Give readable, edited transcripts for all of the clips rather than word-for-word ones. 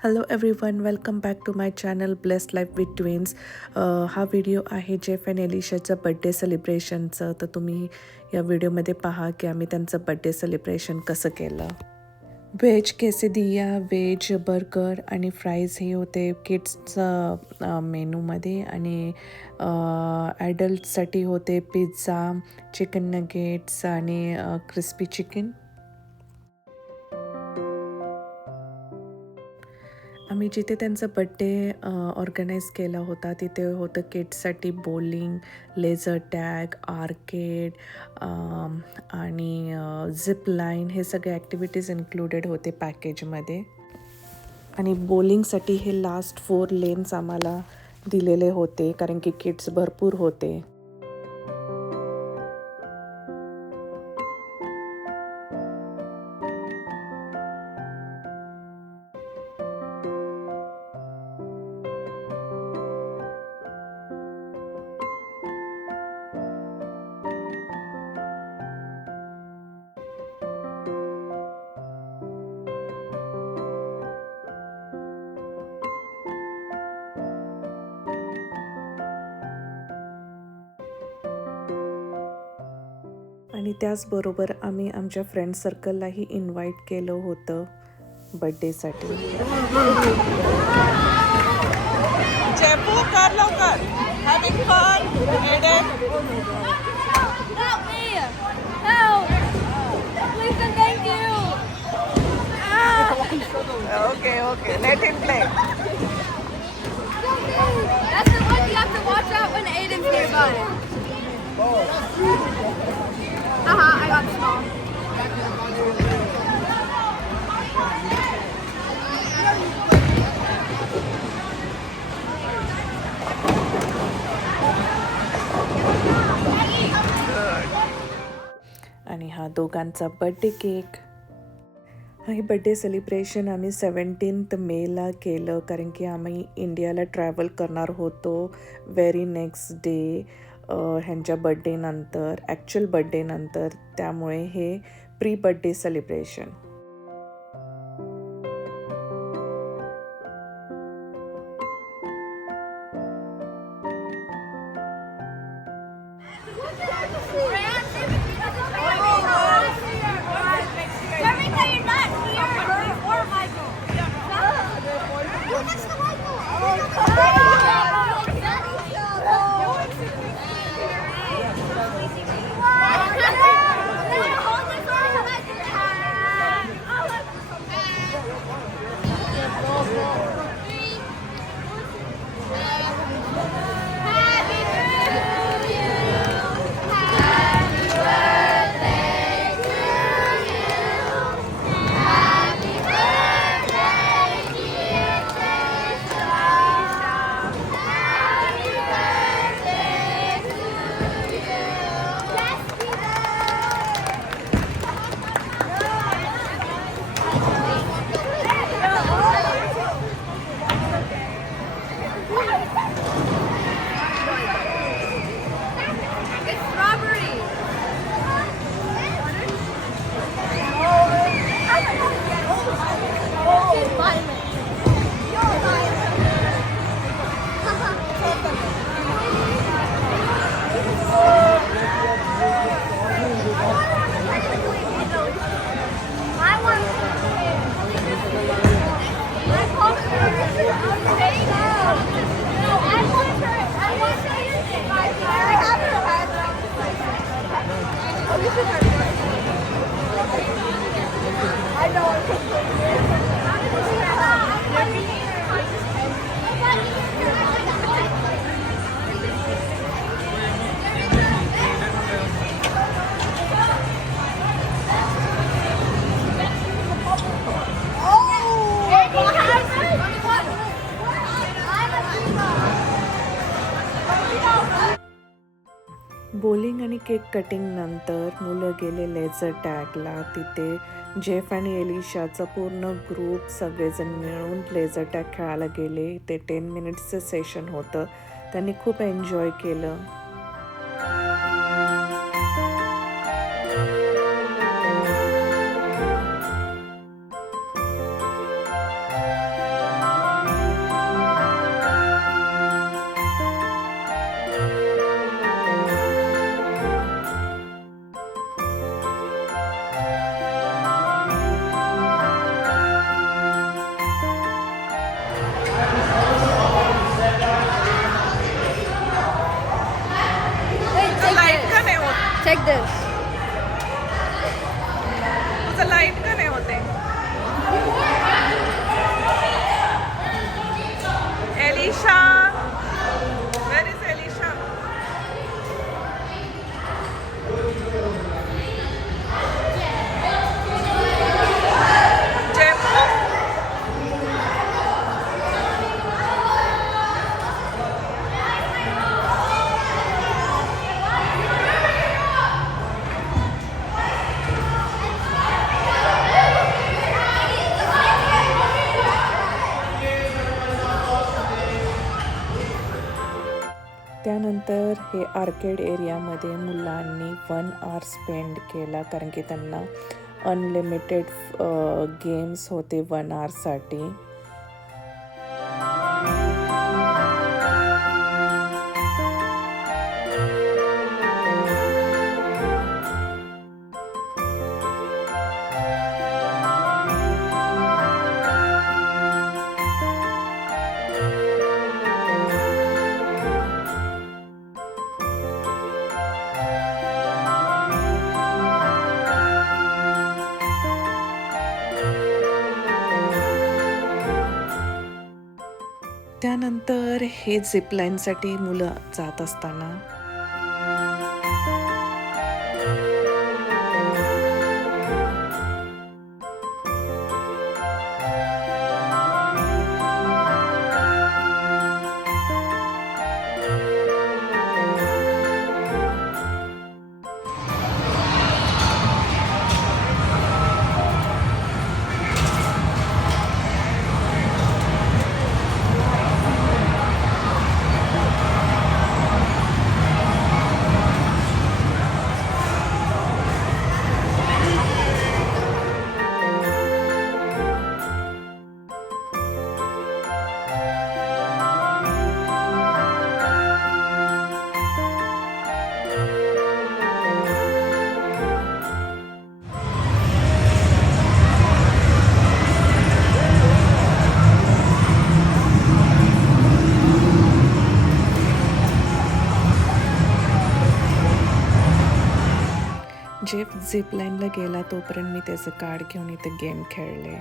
Hello everyone, welcome back to my channel blessed life with twins. हा video आहे Jeff and एलिशाचं birthday सेलिब्रेशनचं. तर तुम्ही या व्हिडिओमध्ये पहा की आम्ही त्यांचं बड्डे सेलिब्रेशन कसं केलं. व्हेज केसेदिया, व्हेज बर्गर आणि फ्राईज हे होते किड्सचं मेनूमध्ये. आणि ॲडल्टसाठी होते पिझ्झा, चिकन नगेट्स आणि क्रिस्पी चिकन. आम्ही जिथे त्यांचा बड्डे ऑर्गनाईज केला होता तिथे होतं किड्ससाठी बॉलिंग, लेझर टॅग, आर्केड आणि झिप लाईन हे सगळे ॲक्टिव्हिटीज इन्क्लुडेड होते पॅकेजमध्ये. आणि बॉलिंगसाठी हे लास्ट 4 लेन्स आम्हाला दिलेले होते कारण की किड्स भरपूर होते. आणि त्याचबरोबर आम्ही आमच्या फ्रेंड सर्कललाही इन्व्हाइट केलं होतं बड्डेसाठी. Jepu, कर लवकर. Having fun. Eden. Help me! Help! Please and thank you! Okay. Let him play. That's the one you have to watch out when Aiden's nearby. I got small. आणि हा दोघांचा birthday cake. हे birthday celebration आम्ही 17 मेला केलं कारण की आम्ही इंडियाला ट्रॅव्हल करणार होतो व्हेरी नेक्स्ट डे ह्यांच्या बड्डेनंतर, ॲक्च्युअल बड्डेनंतर. त्यामुळे हे प्री बड्डे सेलिब्रेशन. बॉलिंग आणि केक कटिंग नंतर मुलं गेले लेझर टॅगला. तिथे जेफ आणि एलिशाचा पूर्ण ग्रुप सगळेजण मिळून लेझर टॅग खेळायला गेले. ते 10 मिनिट्सचं सेशन होतं. त्यांनी खूप एन्जॉय केलं. check this. तुझं लाईट का नाही होते? Elisha, where is Elisha? जेपू, त्यानंतर हे आर्केड एरियामध्ये मुलांनी 1 आवर स्पेंड केला कारण की त्यांना अनलिमिटेड गेम्स होते 1 आवरसाठी. त्यानंतर हे झिपलाईनसाठी मुलं जात असताना जेफ झिपलाईनला गेला तोपर्यंत मी त्याचं कार्ड घेऊन इथे गेम खेळले.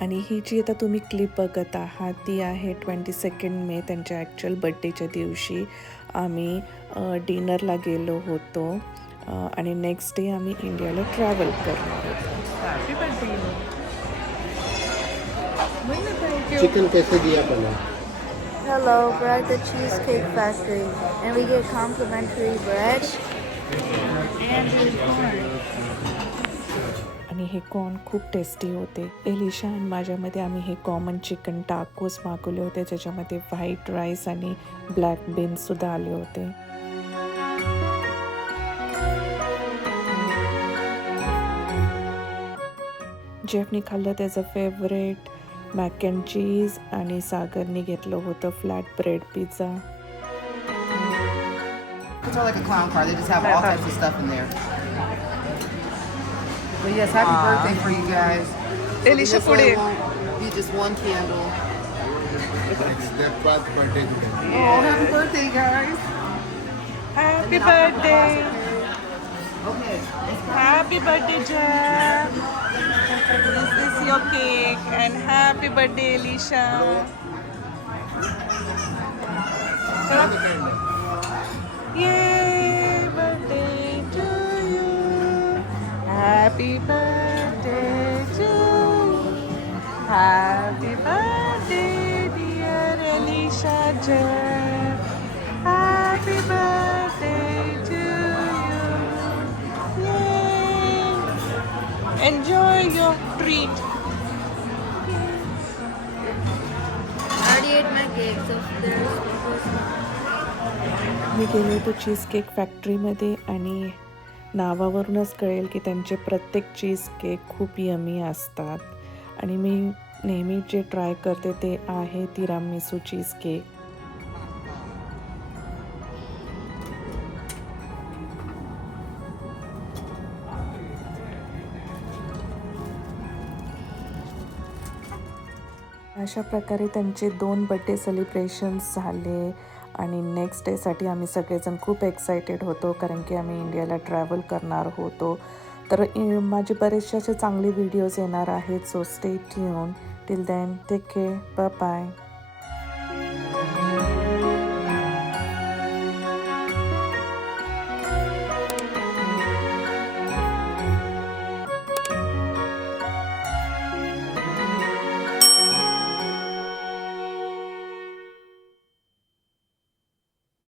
आणि ही जी आता तुम्ही क्लिप बघत आहात ती आहे 22 मे त्यांच्या ॲक्च्युअल बड्डेच्या दिवशी आम्ही डिनरला गेलो होतो आणि नेक्स्ट डे आम्ही इंडियाला ट्रॅव्हल करणार होतो. Happy birthday. चिकन कैसे दिया पहले? Hello, we're at the Cheesecake Factory, and we get complimentary bread and these corn. आणि हे कॉर्न खूप टेस्टी होते. एलिशा आणि माझ्यामध्ये आम्ही हे कॉमन चिकन टाकोस मागवले होते, ज्याच्यामध्ये व्हाईट राईस आणि ब्लॅक बीन्स सुद्धा आले होते. जेफनी खाल्लं त्याचं फेवरेट मॅक अँड चीज आणि सागरने घेतलं होतं flat bread pizza. It's like a clown car. They just have all types of stuff in there. But yes, happy birthday for you guys. Elisha This way पुढे. it won't be just one candle. It's their 12th birthday today. Oh, happy birthday, guys. Happy birthday. Okay. Happy birthday, Jeff. This is your cake and happy birthday, Elisha. Yay, birthday to you. Happy birthday to you. Happy birthday, dear Elisha Jeff. Happy birthday to you. Yay. Enjoy your treat. I already ate my cake, so there's मी गेले होतो cheese cake फॅक्टरीमध्ये आणि नावावरूनच कळेल की त्यांचे प्रत्येक cheese cake खूप यमी असतात. आणि मी नेहमी जे ट्राय करते ते आहे तिरामिसू चीज केक. अशा प्रकारे त्यांचे 2 बड्डे सेलिब्रेशन्स झाले आणि नेक्स्ट डेसाठी आम्ही सगळेजण खूप एक्सायटेड होतो, कारण की आम्ही इंडियाला ट्रॅव्हल करणार होतो. तर माझे बरेचसे असे चांगले व्हिडिओज येणार आहेत. So stay tune. Till then take care. Bye bye.